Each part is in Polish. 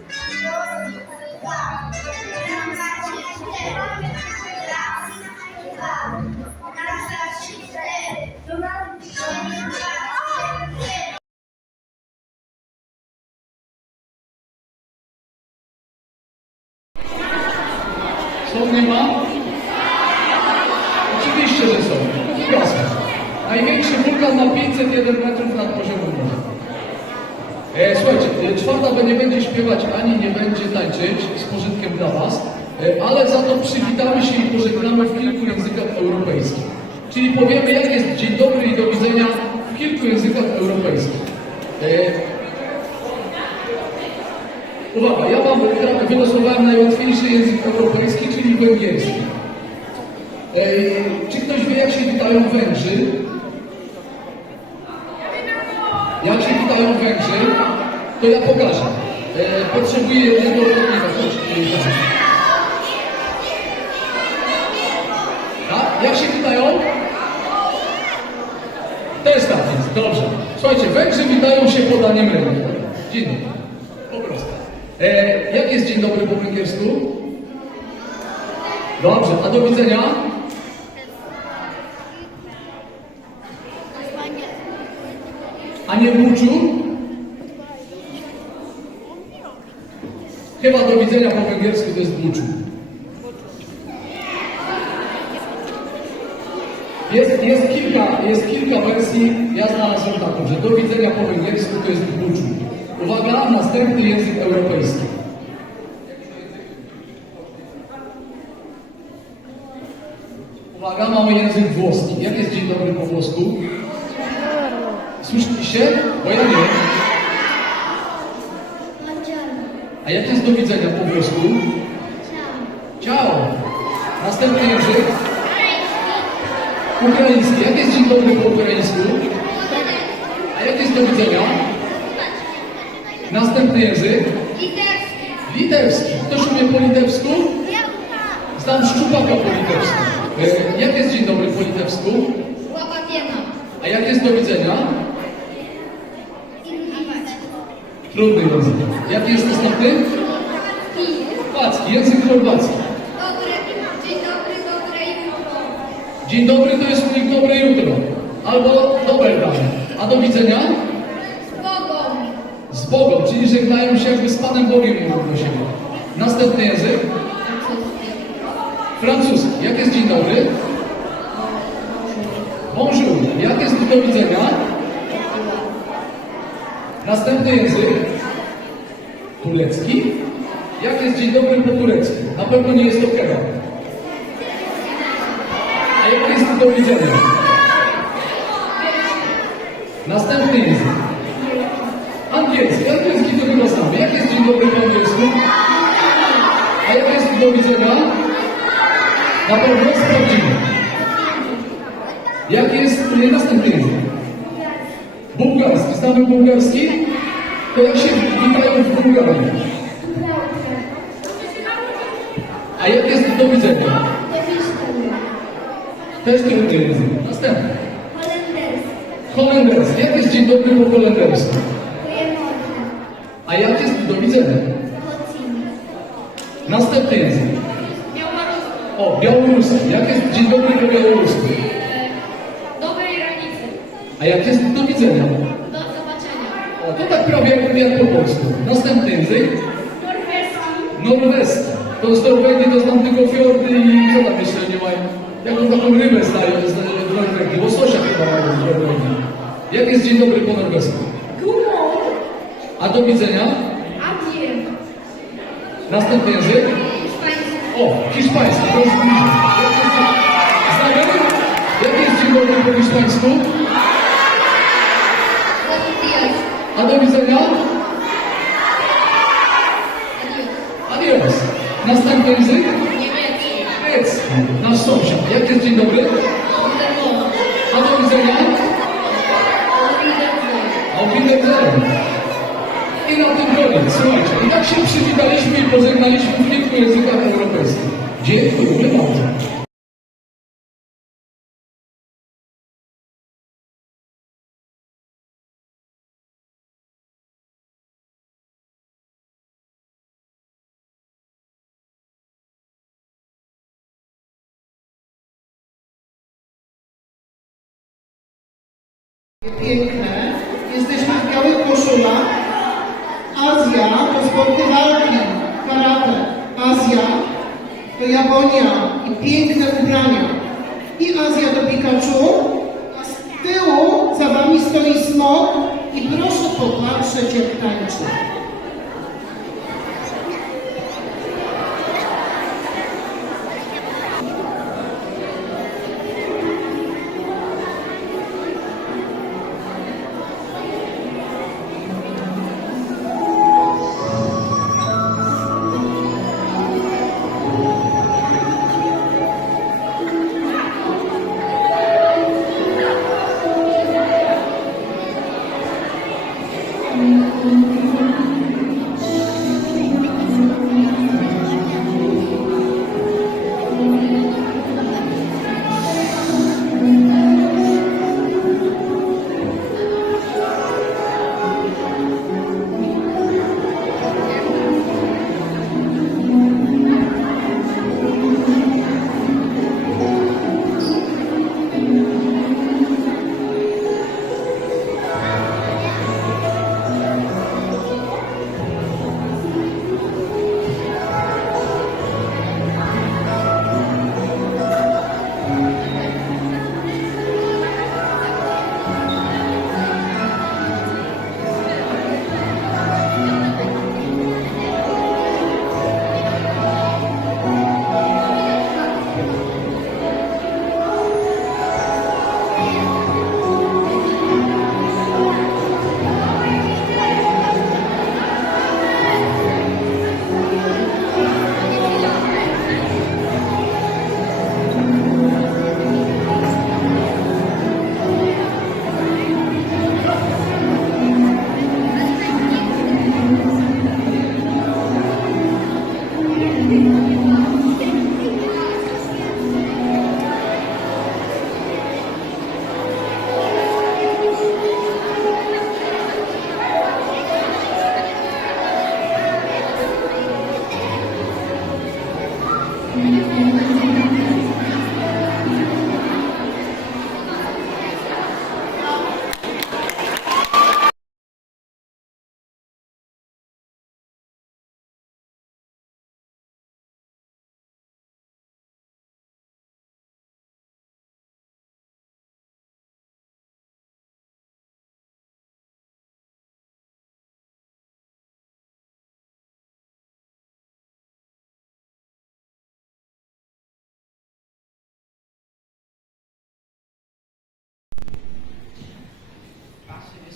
有一个，让他去见；有一个。Czyli powiemy, jak jest dzień dobry i do widzenia w kilku językach europejskich. E, Uwaga, ja Wam wylosowałem najłatwiejszy język europejski, czyli węgierski. E, czy ktoś wie, jak się witają Węgrzy? Jak się witają Węgrzy? To ja pokażę. E, potrzebuję jednego. Chodź, e, chodź. A? Jak się witają? Też tak jest, dobrze. Słuchajcie, Węgrzy witają się podaniem ręki. Dzień dobry. Po prostu. E, jak jest dzień dobry po węgiersku? Dobrze, a do widzenia? A nie buczu? Chyba do widzenia po węgiersku to jest buczu. Jest, jest, kilka, jest kilka wersji, ja znalazłem taką, że do widzenia po węgiersku to jest buczu. Uwaga, następny język europejski. Uwaga, mamy język włoski. Jak jest dzień dobry po włosku? Słyszeliście? Bo ja nie. A jak jest do widzenia po włosku? Ciao. Następny język. Ukraiński. Jak jest dzień dobry po ukraińsku? A jak jest do widzenia? Następny język. Litewski. Ktoś umie po litewsku? Znam szczupaka po litewsku. E, jak jest dzień dobry po litewsku? A jak jest do widzenia? Trudny język. Jaki jest następny? Chorwacki. Język chorwacki. Dzień dobry to jest u nich dobre jutro. Albo dobre dane. A do widzenia? Z Bogą, czyli żegnają się jakby z Panem Bogiem mówią do siebie. Następny język? Francuski. Jak jest dzień dobry? Bonjour. Jak jest do widzenia? Następny język? Turecki. Jak jest dzień dobry po turecku? Na pewno nie jest to kebab. A jak jest do widzenia? Następny język. Angielski. Angielski to chyba sam. Jak jest dzień dobry po angielsku? A jak jest do widzenia? Na pewno sprawdzimy. Jak jest następny język? Bułgarski. Znamy bułgarski? To jak się witają w Bułgarii? A jak jest do widzenia? Też trudny język. Następny. Holenderski. Jak jest dzień dobry po holendersku? A jak jest do widzenia? Następny język. O, białoruski. Jak jest dzień dobry po białorusku? Dobrej granicy. A jak jest do widzenia? Do zobaczenia. O, to tak prawie jak po polsku. Następny język. Norweski. Norweski. To z Norwegii to znam tylko fiordy i co tam jeszcze Norwegii? Łososia chyba. Jak jest dzień dobry po norwesku? Gumą. A do widzenia? Adieu. Następny język. Hiszpański. O, hiszpański. To znamy? Jak jest dzień dobry po hiszpańsku? A do widzenia? Adios. Następny język? Nasz sąsiad. Jak jest dzień dobry? A do widzenia? Auf Wiedersehen. I na tym koniec. Słuchajcie, i tak się przywitaliśmy i pożegnaliśmy w kilku językach europejskich. Dziękuję bardzo. Piękne. Jesteśmy w białych koszulach. Azja to sporty walki, karate. Azja to Japonia i piękne ubrania. I Azja to Pikachu, a z tyłu za wami stoi smok i proszę popatrzeć jak tańczy.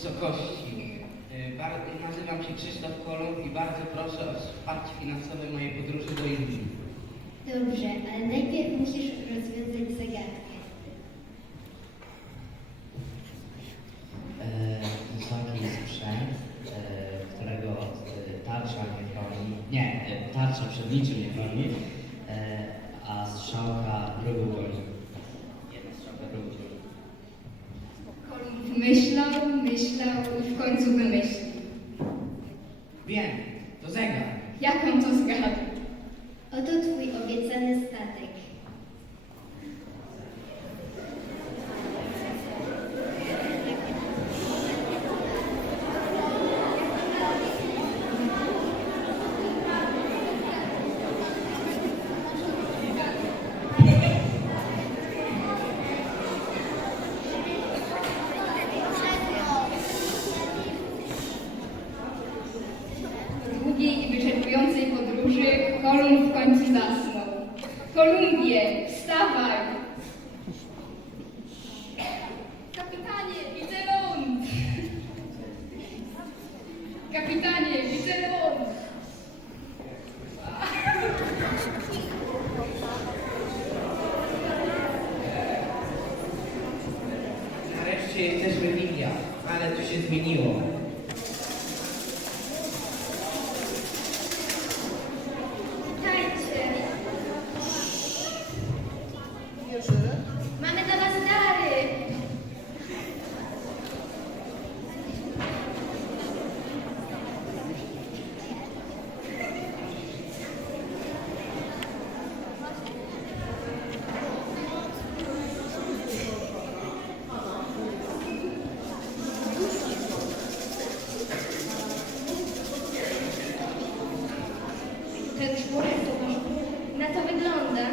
Wysokości, bar- nazywam się Krzysztof Kolumb i bardzo proszę o wsparcie finansowe mojej podróży do Indii. Dobrze, ale najpierw musisz rozwiązać zagadkę. E, wysoki sprzęt, e, którego e, tarcza nie chroni, nie, e, tarcza przed niczym nie chroni, e, a strzałka drugą goni. Ale to się Na to wygląda.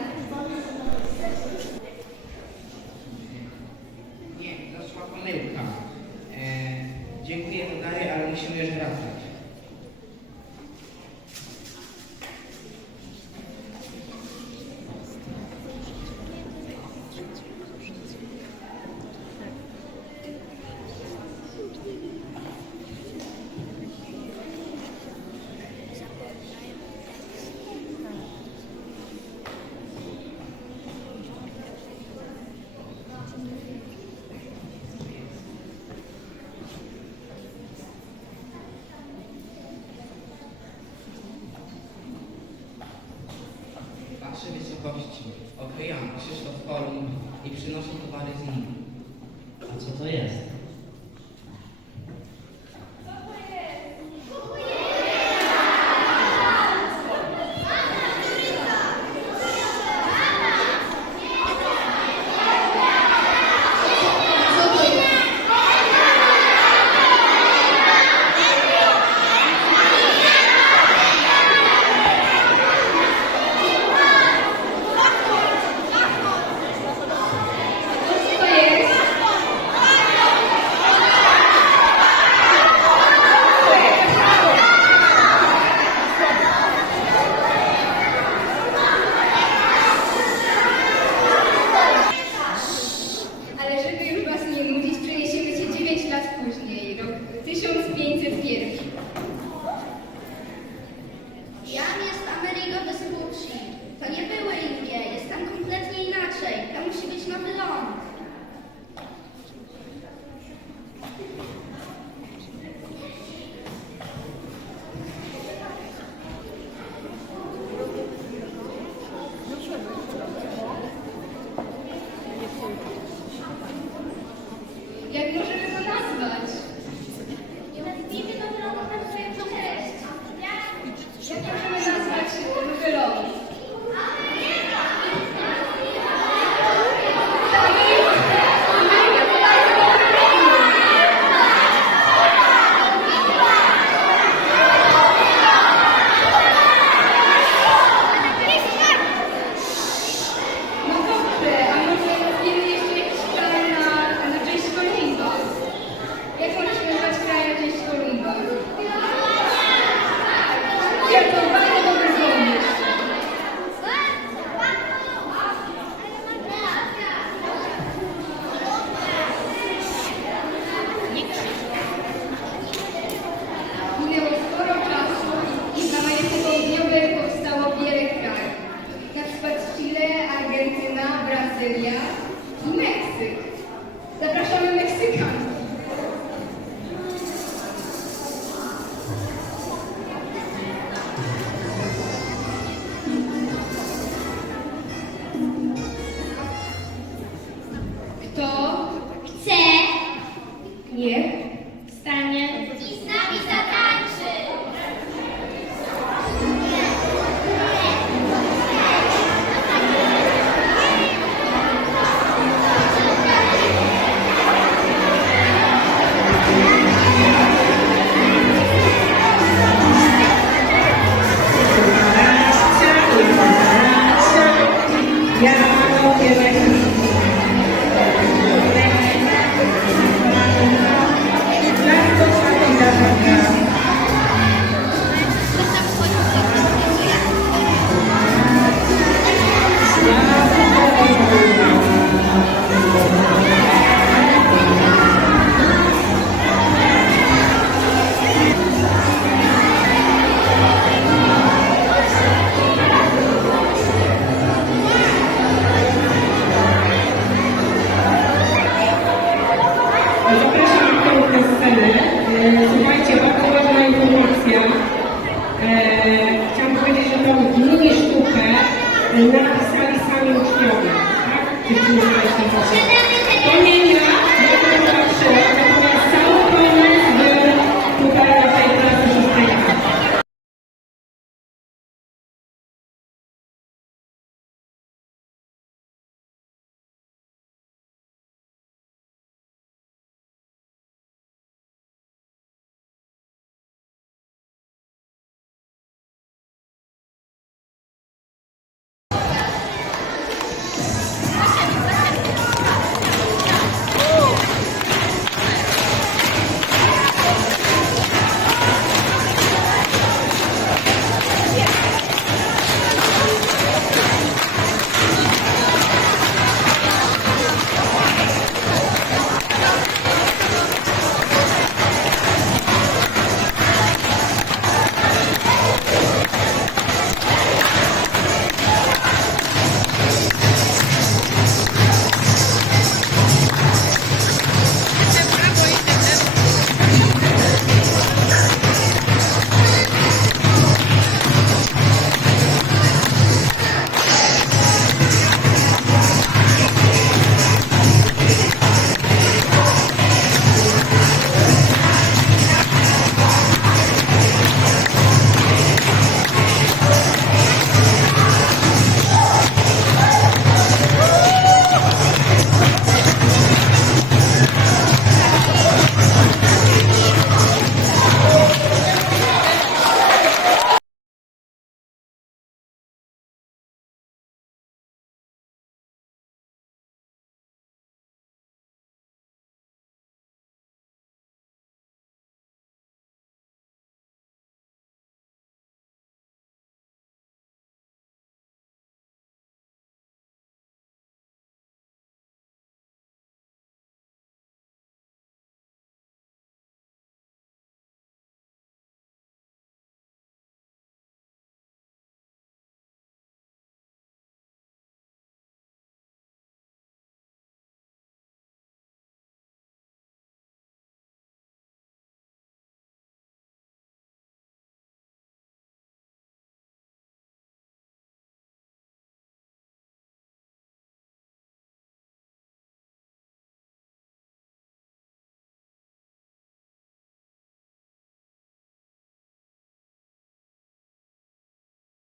I przynoszę towary z.